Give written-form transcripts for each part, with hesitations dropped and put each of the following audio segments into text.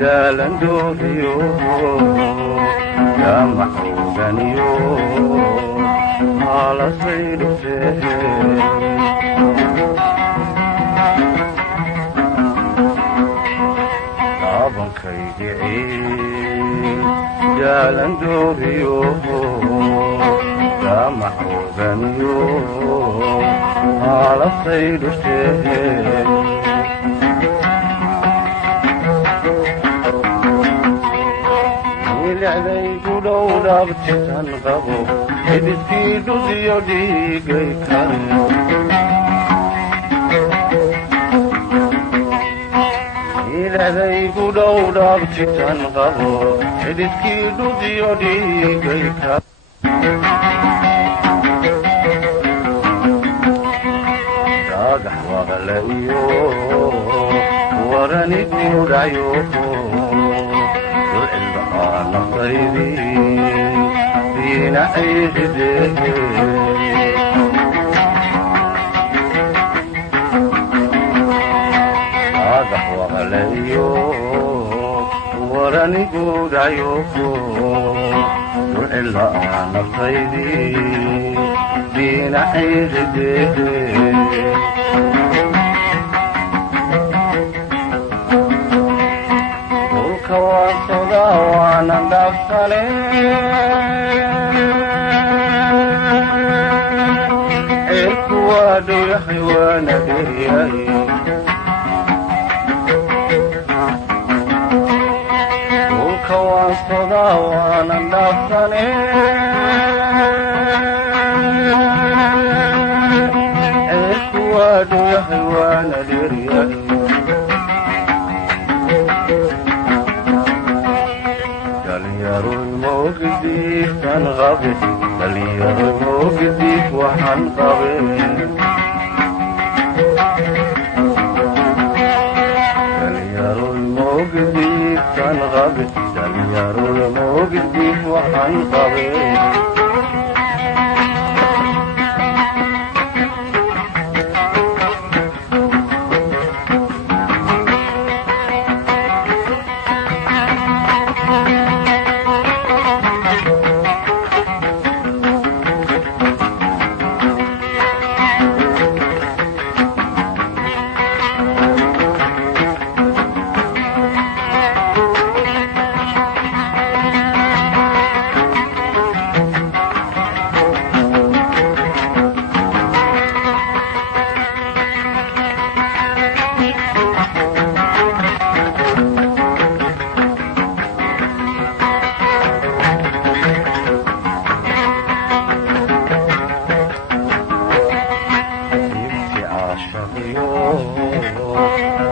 دالن دوريو يا محوغانيو على صيد فيه طابن كيدعي دالن دوريو يا محوغانيو على صيد فيه عليك لولا بتنغبو حدثي دوزيو ديقي كان عليك لولا بتنغبو حدثي دوزيو ديقي كان راجح وغليو وراني دورعيو نصيبي فينا عيدك هذا هو غليو وراني قود عيوكو دول إلا نصيبي فينا عيدك كواصدا وانا دفني الكواد يحيوان برياي كواصدا وانا دفني الكواد يحيوان برياي الموقديك كان غابت دليل الموقديك وحن قابل دليل الموقديك كان غابت دليل الموقديك وحن قابل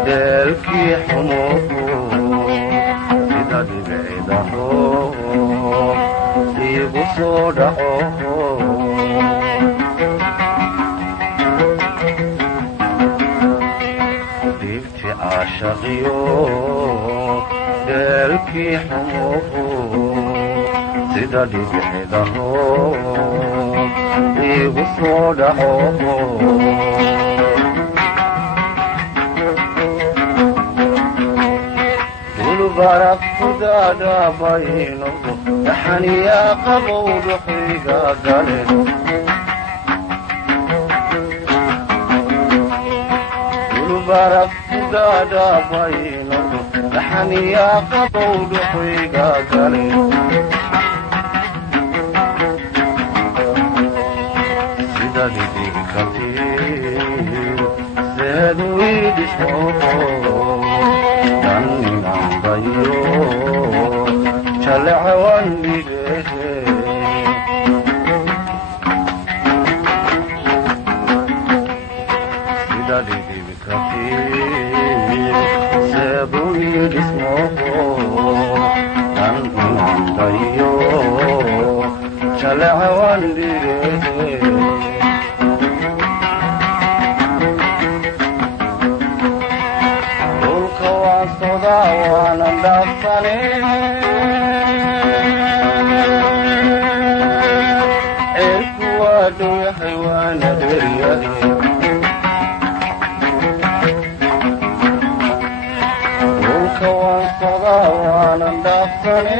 دلكي حموكو إذا دبعيده ديبو صدعوه ديبتي عاشقيو دلكي حموكو إذا دبعيده ديبو صدعوه بارك خدادا بينه نحني يا قبول حيقا قلت بارك خدادا بينه نحني يا قبول حيقا قلت سيدادي دي كثير زادوا يدسموه شلع والبيده سيدادي بكثير سابوني اسمه أنتم ضيو شلع والبيده وانا دفني الكواد يا حيوان بريالي والكوان socdaa waanan dhaafsane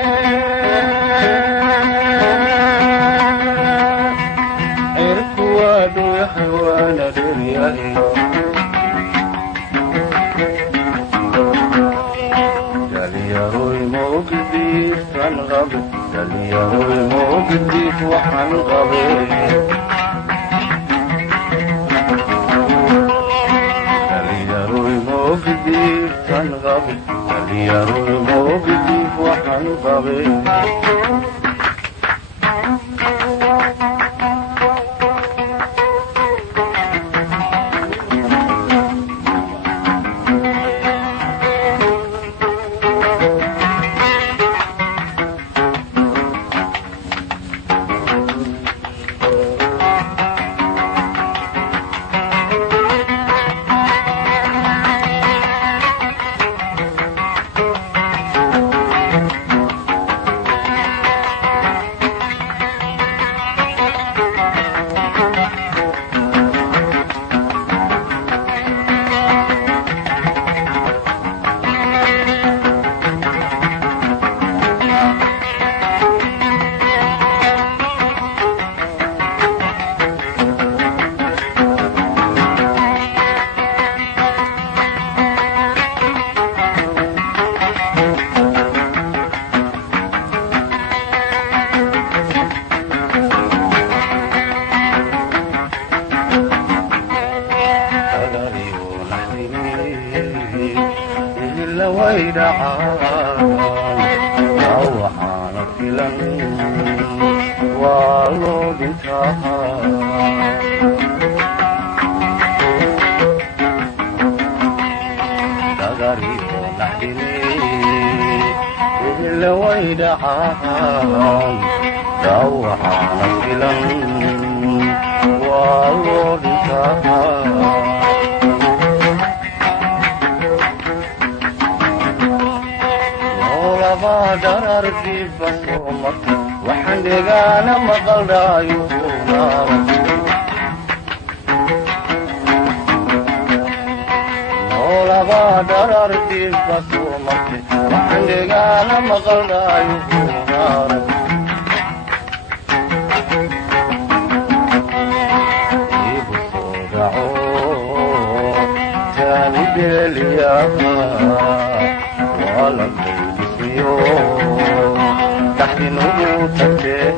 cirku waa dhow yahay waana dheryahay dhaliyaroy moogdiifan qabe dhaliyaroy moogdiif waxaan qabe moogdiifan qabe dhaliyaroy moogdiif waxaan qabe waxaana filan waa loo dhintaa dagariyo naxdine ila way dhacaan waxaana filan waa loo dhintaa dararkiiba soo marta waxaan deegaana maqaldhaayo noolabaa dararkiiba soo marta waxaan deegaana maqaldhaayo igu soo dhaco taani beeliyaha dhaxdinugu tagtee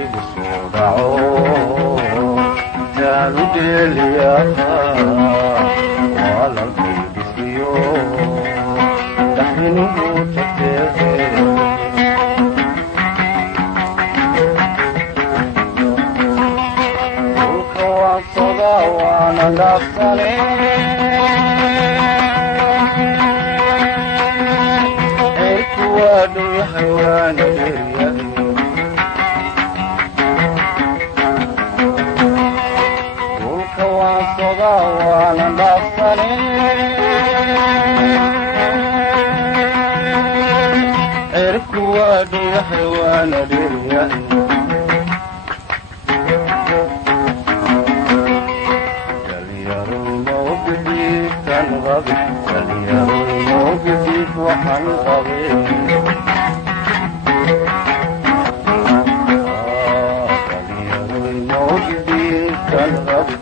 igu soo dhaco taanu dheeliyaha waa la qaydisiyo dhaxdinugu tagtee waana dhaafsane cirku waa dhow yahay waana dheryahay dhulka waan sodaa waana dhaafsane cirku waa dhow yahay waana dheryahay dhaliyaroy moogdiif waxaan qabe dhaliyaroy moogdiifan qabe